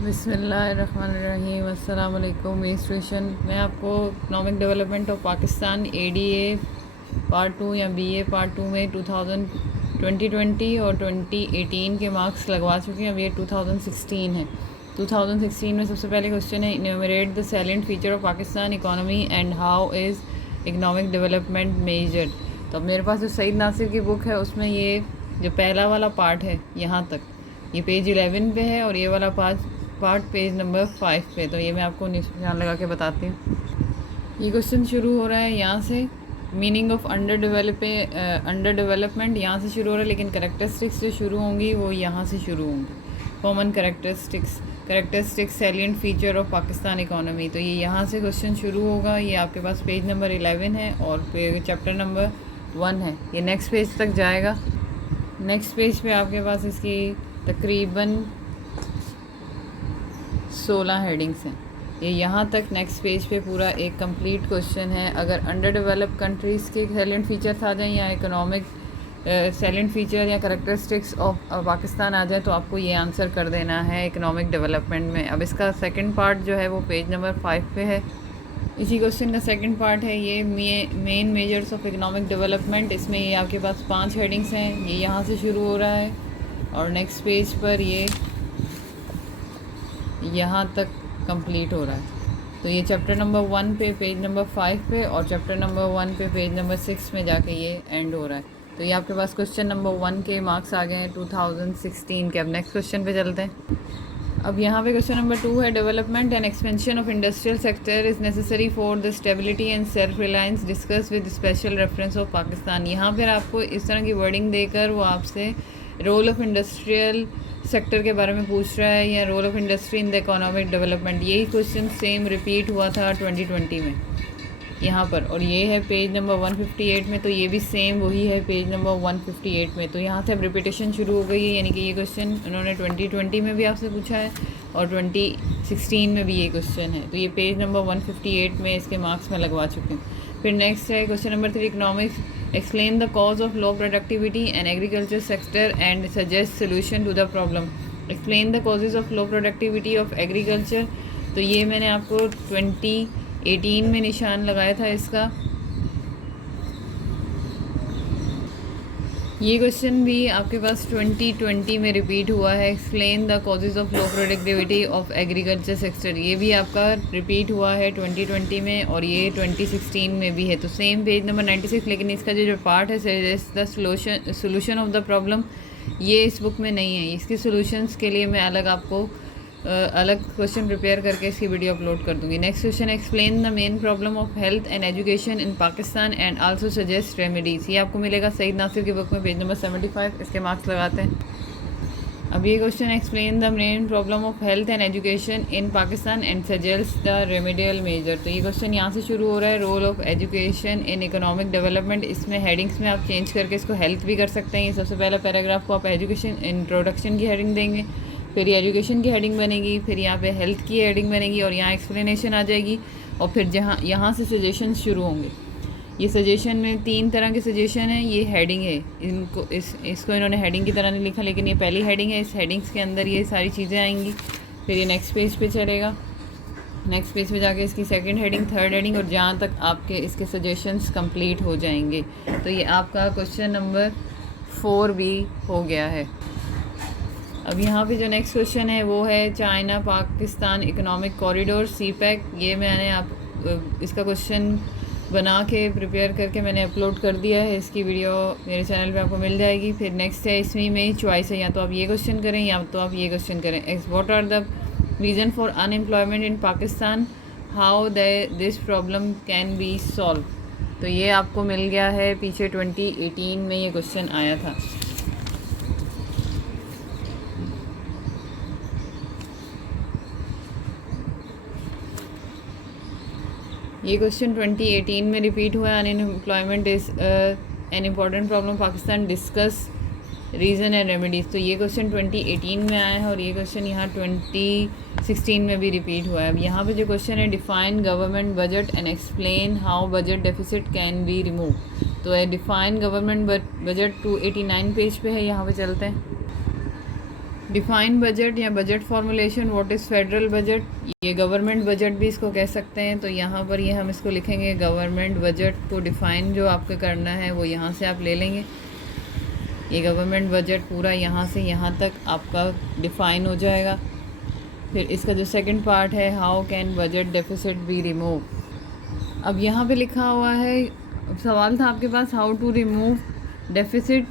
बिस्मिल्लाहिर्रहमानिर्रहीम। अस्सलाम वालेकुम। मेरी सिचुएशन मैं आपको economic development of Pakistan ADA part 2 या बीए पार्ट 2 में 2020 और 2018 के मार्क्स लगवा चुकी हैं। अब ये 2016 है। 2016 में सबसे पहले क्वेश्चन है, enumerate the salient feature of Pakistan economy and how is economic development measured. तो अब मेरे पास जो सईद नासिर की बुक है उसमें ये जो पहला वाला पार्ट है यहाँ तक, ये पेज 11 पे है और ये वाला पार्ट पेज नंबर 5 पे। तो ये मैं आपको निशान लगा के बताती हूँ। ये क्वेश्चन शुरू हो रहा है यहाँ से, मीनिंग ऑफ अंडर डेवलपमेंट यहाँ से शुरू हो रहा है, लेकिन करेक्टरिस्टिक्स जो शुरू होंगी वो यहाँ से शुरू होंगी। Common characteristics salient feature of Pakistan economy. तो ये यहाँ से क्वेश्चन शुरू होगा। ये आपके पास पेज नंबर 11 है और चैप्टर नंबर 1 है। ये नेक्स्ट पेज तक जाएगा। नेक्स्ट पेज पे आपके पास इसकी तकरीबन 16 हेडिंग्स हैं। ये यहाँ तक नेक्स्ट पेज पे पूरा एक कंप्लीट क्वेश्चन है। अगर अंडर डेवलप कंट्रीज़ के सैलेंट फीचर्स आ जाएं या इकोनॉमिक सैलेंट फीचर या करेक्टरिस्टिक्स ऑफ पाकिस्तान आ जाए तो आपको ये आंसर कर देना है इकोनॉमिक डेवलपमेंट में। अब इसका सेकंड पार्ट जो है वो पेज नंबर 5 पे है। इसी क्वेश्चन का सेकंड पार्ट है ये main measures of economic development. इसमें ये आपके पास 5 हेडिंग्स हैं। ये यहाँ से शुरू हो रहा है और नेक्स्ट पेज पर ये यहाँ तक कंप्लीट हो रहा है। तो ये चैप्टर नंबर 1 पे पेज नंबर 5 पे और चैप्टर नंबर 1 पे पेज नंबर 6 में जाके ये एंड हो रहा है। तो ये आपके पास क्वेश्चन नंबर 1 के मार्क्स आ गए हैं 2016 के। अब नेक्स्ट क्वेश्चन पे चलते हैं। अब यहाँ पे क्वेश्चन नंबर 2 है, development and expansion of industrial sector is necessary for the stability and self reliance discuss with special reference of Pakistan. यहाँ पर आपको इस तरह की वर्डिंग देकर वो आपसे रोल ऑफ इंडस्ट्रियल सेक्टर के बारे में पूछ रहा है या role of industry in the economic development. यही क्वेश्चन सेम रिपीट हुआ था 2020 में यहाँ पर, और ये है पेज नंबर 158 में। तो ये भी सेम वही है पेज नंबर 158 में। तो यहाँ से अब रिपीटेशन शुरू हो गई है, यानी कि ये क्वेश्चन उन्होंने 2020 में भी आपसे पूछा है और 2016 में भी ये क्वेश्चन है। तो ये पेज नंबर 158 में इसके मार्क्स में लगवा चुके हैं। फिर नेक्स्ट है question number 3, economics explain the cause of low productivity and agriculture sector and suggest solution to the problem. Explain the causes of low productivity of agriculture. तो ये मैंने आपको 2018 में निशान लगाया था इसका। ये क्वेश्चन भी आपके पास 2020 में रिपीट हुआ है। Explain the causes of low productivity of agriculture sector. ये भी आपका रिपीट हुआ है 2020 में और ये 2016 में भी है। तो सेम पेज नंबर 96, लेकिन इसका जो पार्ट है suggest the solution of the problem, ये इस बुक में नहीं है। इसके सोल्यूशंस के लिए मैं अलग आपको अलग क्वेश्चन प्रिपेयर करके इसकी वीडियो अपलोड कर दूंगी। Next question, explain the main problem of health and education in Pakistan and also suggest remedies. ये आपको मिलेगा सईद नासिर की बुक में पेज नंबर 75। इसके मार्क्स लगाते हैं। अब ये question, explain the main problem of health and education in Pakistan and suggest the remedial measure. तो ये क्वेश्चन यहाँ से शुरू हो रहा है, role of education in economic development. इसमें हेडिंग्स में आप चेंज करके इसको हेल्थ भी कर सकते हैं। ये सबसे पहला पैराग्राफ को आप एजुकेशन इंट्रोडक्शन की हेडिंग देंगे, फिर ये एजुकेशन की हेडिंग बनेगी, फिर यहाँ पे हेल्थ की हेडिंग बनेगी और यहाँ एक्सप्लेनेशन आ जाएगी और फिर यहाँ से सजेशन शुरू होंगे। ये सजेशन में 3 तरह के सजेशन हैं। ये हेडिंग है, इसको इन्होंने हेडिंग की तरह नहीं लिखा, लेकिन ये पहली हेडिंग है। इस हेडिंग्स के अंदर ये सारी चीज़ें आएंगी। फिर ये नेक्स्ट पेज पे चलेगा। नेक्स्ट पेज पे जाके इसकी सेकंड हेडिंग, थर्ड हेडिंग और जहाँ तक आपके इसके सजेशंस कंप्लीट हो जाएंगे। तो ये आपका क्वेश्चन नंबर 4 भी हो गया है। अब यहाँ पे जो नेक्स्ट क्वेश्चन है वो है China Pakistan economic corridor CPEC। ये मैंने इसका क्वेश्चन बना के प्रिपेयर करके मैंने अपलोड कर दिया है। इसकी वीडियो मेरे चैनल पे आपको मिल जाएगी। फिर नेक्स्ट है, इसमें मेरी चॉइस है, या तो आप ये क्वेश्चन करें या तो आप ये क्वेश्चन करें। What are the reason for unemployment in Pakistan, how this problem can be solve. तो ये आपको मिल गया है, पीछे 2018 में ये क्वेश्चन आया था। ये क्वेश्चन 2018 में रिपीट हुआ है। Unemployment is an important problem Pakistan, discuss reason and remedies. तो ये क्वेश्चन 2018 में आया है और ये क्वेश्चन यहाँ 2016 में भी रिपीट हुआ है। अब यहाँ पे जो क्वेश्चन है, define government budget and explain how budget deficit can be remove. तो है डिफाइन गवर्नमेंट बजट 289 पेज पे है। यहाँ पे चलते हैं। डिफाइन बजट या budget formulation, what is federal budget, ये गवर्नमेंट बजट भी इसको कह सकते हैं। तो यहाँ पर ये हम इसको लिखेंगे गवर्नमेंट बजट को डिफ़ाइन जो आपको करना है वो यहाँ से आप ले लेंगे। ये गवर्नमेंट बजट पूरा यहाँ से यहाँ तक आपका डिफ़ाइन हो जाएगा। फिर इसका जो सेकंड पार्ट है, how can budget deficit be remove. अब यहाँ पे लिखा हुआ है, सवाल था आपके पास, how to remove deficit,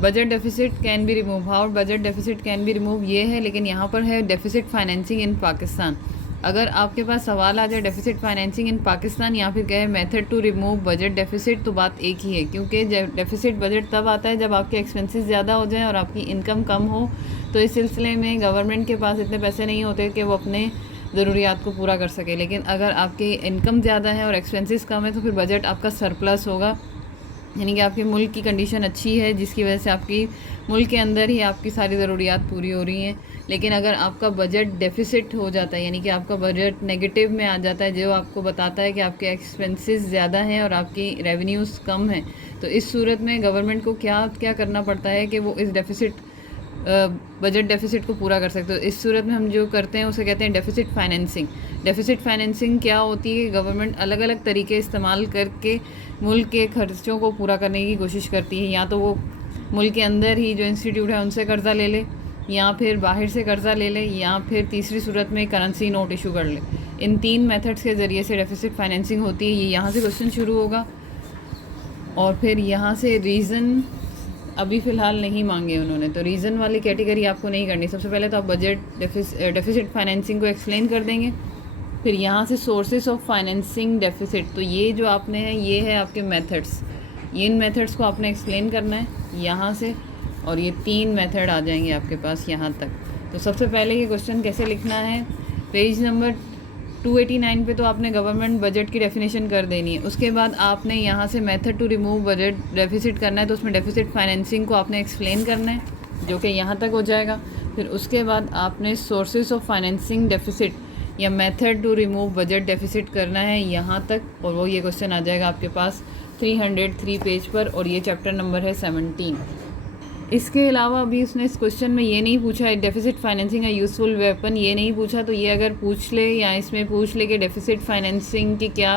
budget deficit can be remove, how budget deficit can be remove ये है, लेकिन यहाँ पर है डेफिसिट फाइनेंसिंग इन पाकिस्तान। अगर आपके पास सवाल आ जाए डेफिसिट फाइनेंसिंग इन पाकिस्तान या फिर कहे method to remove budget deficit, तो बात एक ही है, क्योंकि डेफिसिट बजट तब आता है जब आपके एक्सपेंसेस ज़्यादा हो जाएं और आपकी इनकम कम हो। तो इस सिलसिले में गवर्नमेंट के पास इतने पैसे नहीं होते कि वो अपने ज़रूरियात को पूरा कर सके। लेकिन अगर आपकी इनकम ज़्यादा है और एक्सपेंसेस कम है तो फिर बजट आपका सरप्लस होगा, यानी कि आपके मुल्क की कंडीशन अच्छी है जिसकी वजह से आपकी मुल्क के अंदर ही आपकी सारी ज़रूरियात पूरी हो रही हैं। लेकिन अगर आपका बजट डेफिसिट हो जाता है, यानी कि आपका बजट नेगेटिव में आ जाता है, जो आपको बताता है कि आपके एक्सपेंसेस ज़्यादा हैं और आपकी रेवेन्यूज़ कम हैं, तो इस सूरत में गवर्नमेंट को क्या क्या करना पड़ता है कि वो इस बजट डेफिसिट को पूरा कर सकते हो। इस सूरत में हम जो करते हैं उसे कहते हैं डेफिसिट फाइनेंसिंग। डेफिसिट फाइनेंसिंग क्या होती है? गवर्नमेंट अलग अलग तरीके इस्तेमाल करके मुल्क के खर्चों को पूरा करने की कोशिश करती है। या तो वो मुल्क के अंदर ही जो इंस्टीट्यूट है उनसे कर्ज़ा ले ले, या फिर बाहर से कर्ज़ा ले ले, या फिर तीसरी सूरत में करेंसी नोट इशू कर ले। इन तीन मेथड्स के ज़रिए से डेफिसिट फाइनेंसिंग होती है। ये यहाँ से क्वेश्चन शुरू होगा और फिर यहाँ से रीज़न अभी फ़िलहाल नहीं मांगे उन्होंने, तो रीज़न वाली कैटेगरी आपको नहीं करनी। सबसे पहले तो आप बजट डेफिसिट फाइनेंसिंग को एक्सप्लेन कर देंगे। फिर यहाँ से सोर्सेस ऑफ फाइनेंसिंग डेफिसिट, तो ये जो आपने है ये है आपके मेथड्स, इन मेथड्स को आपने एक्सप्लेन करना है यहाँ से, और ये तीन मेथड आ जाएंगे आपके पास यहाँ तक। तो सबसे पहले ये क्वेश्चन कैसे लिखना है, पेज नंबर 289 पे तो आपने गवर्नमेंट बजट की डेफिनेशन कर देनी है। उसके बाद आपने यहाँ से method to remove budget deficit करना है, तो उसमें डेफिसिट फाइनेंसिंग को आपने एक्सप्लेन करना है, जो कि यहाँ तक हो जाएगा। फिर उसके बाद आपने सोर्सेज ऑफ फाइनेंसिंग डेफिसिट या method to remove budget deficit करना है यहाँ तक, और वो ये क्वेश्चन आ जाएगा आपके पास 303 पेज पर, और ये चैप्टर नंबर है 17। इसके अलावा अभी उसने इस क्वेश्चन में ये नहीं पूछा है डेफिसिट फाइनेंसिंग है यूज़फुल वेपन, ये नहीं पूछा। तो ये अगर पूछ ले या इसमें पूछ ले कि डेफिसिट फाइनेंसिंग के क्या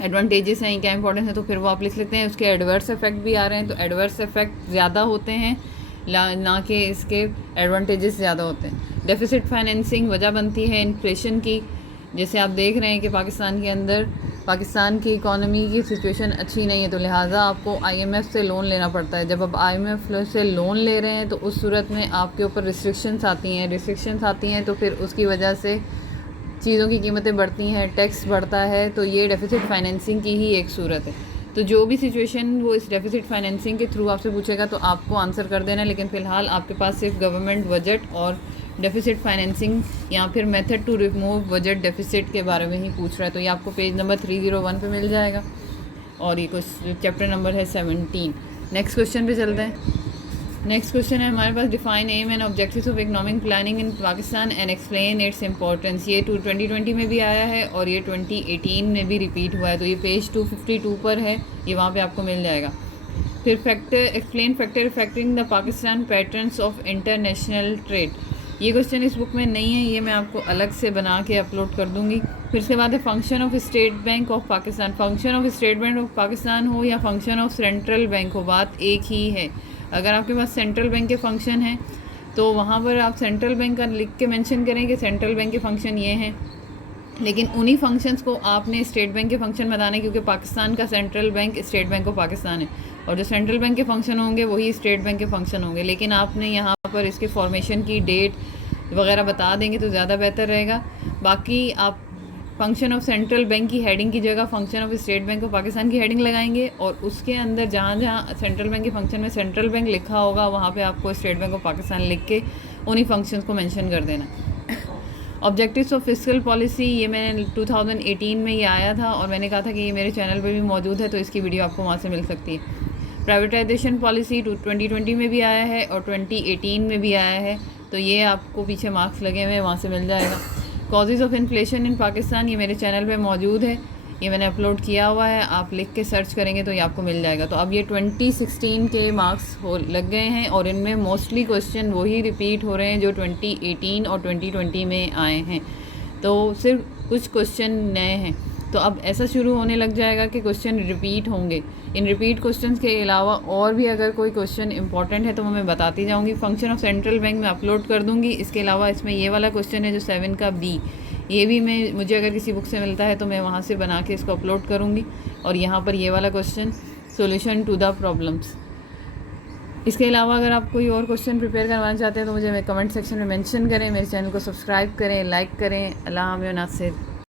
एडवांटेजेस हैं, क्या इंपॉर्टेंस है, तो फिर वो आप लिख लेते हैं। उसके एडवर्स इफेक्ट भी आ रहे हैं, तो एडवर्स इफेक्ट ज़्यादा होते हैं ना कि इसके एडवांटेजेस ज़्यादा होते हैं। डेफिसिट फाइनेंसिंग वजह बनती है इन्फ्लेशन की। जैसे आप देख रहे हैं कि पाकिस्तान के अंदर पाकिस्तान की इकॉनमी की सिचुएशन अच्छी नहीं है, तो लिहाजा आपको IMF से लोन लेना पड़ता है। जब आप IMF से लोन ले रहे हैं तो उस सूरत में आपके ऊपर रिस्ट्रिक्शंस आती हैं, तो फिर उसकी वजह से चीज़ों की कीमतें बढ़ती हैं, टैक्स बढ़ता है। तो ये डेफिसिट फाइनेंसिंग की ही एक सूरत है। तो जो भी सिचुएशन वो इस डेफिसिट फाइनेंसिंग के थ्रू आपसे पूछेगा तो आपको आंसर कर देना है। लेकिन फ़िलहाल आपके पास सिर्फ गवर्नमेंट बजट और डेफिसिट फाइनेंसिंग या फिर method to remove budget deficit के बारे में ही पूछ रहा है। तो ये आपको पेज नंबर 301 पे मिल जाएगा, और ये कुछ चैप्टर नंबर है 17। नेक्स्ट क्वेश्चन पे चलते हैं। नेक्स्ट क्वेश्चन है हमारे पास, define aim and objectives of economic planning in Pakistan and explain its importance. ये 2020 में भी आया है और ये 2018 में भी रिपीट हुआ है। तो ये पेज 252 पर है, ये वहाँ पे आपको मिल जाएगा। फिर explain factor affecting the Pakistan patterns of international trade, ये क्वेश्चन इस बुक में नहीं है, ये मैं आपको अलग से बना के अपलोड कर दूँगी। फिर उसके बाद है function of state bank of Pakistan. Function of state bank of Pakistan हो या फंक्शन ऑफ सेंट्रल बैंक हो, बात एक ही है। अगर आपके पास सेंट्रल बैंक के फंक्शन हैं तो वहाँ पर आप सेंट्रल बैंक का लिख के मेंशन करें कि सेंट्रल बैंक के फंक्शन ये हैं, लेकिन उन्हीं फंक्शंस को आपने स्टेट बैंक के फंक्शन बताने, क्योंकि पाकिस्तान का central bank state bank of Pakistan है, और जो सेंट्रल बैंक के फंक्शन होंगे वही स्टेट बैंक के फंक्शन होंगे। लेकिन आपने यहाँ पर इसके फॉर्मेशन की डेट वगैरह बता देंगे तो ज़्यादा बेहतर रहेगा। बाकी आप फंक्शन ऑफ सेंट्रल बैंक की हेडिंग की जगह function of state bank of Pakistan की हेडिंग लगाएंगे, और उसके अंदर जहाँ जहाँ सेंट्रल बैंक के फंक्शन में सेंट्रल बैंक लिखा होगा वहाँ पे आपको स्टेट बैंक ऑफ पाकिस्तान लिख के उन्हीं फंक्शंस को मेंशन कर देना। ऑब्जेक्टिव्स ऑफ फिस्कल पॉलिसी, ये मैंने 2018 में ये आया था और मैंने कहा था कि ये मेरे चैनल पे भी मौजूद है, तो इसकी वीडियो आपको वहाँ से मिल सकती है। प्राइवेटाइजेशन पॉलिसी 2020 में भी आया है और 2018 में भी आया है, तो ये आपको पीछे मार्क्स लगे हुए हैं, वहाँ से मिल जाएगा। Causes of inflation in Pakistan, ये मेरे चैनल पे मौजूद है, ये मैंने अपलोड किया हुआ है, आप लिख के सर्च करेंगे तो ये आपको मिल जाएगा। तो अब ये 2016 के मार्क्स हो लग गए हैं और इनमें मोस्टली क्वेश्चन वही रिपीट हो रहे हैं जो 2018 और 2020 में आए हैं। तो सिर्फ कुछ क्वेश्चन नए हैं। तो अब ऐसा शुरू होने लग जाएगा कि क्वेश्चन रिपीट होंगे। इन रिपीट क्वेश्चंस के अलावा और भी अगर कोई क्वेश्चन इंपॉर्टेंट है तो मैं बताती जाऊंगी। फंक्शन ऑफ सेंट्रल बैंक में अपलोड कर दूंगी। इसके अलावा इसमें ये वाला क्वेश्चन है जो 7 का बी, ये भी मुझे अगर किसी बुक से मिलता है तो मैं वहाँ से बना के इसको अपलोड करूँगी। और यहाँ पर ये वाला question solution to the problems. इसके अलावा अगर आप कोई और क्वेश्चन प्रिपेयर करवाना चाहते हैं तो मुझे कमेंट सेक्शन में मेंशन करें। मेरे चैनल को सब्सक्राइब करें, लाइक करें। अल्लाह हाफ़िज़ नासिर।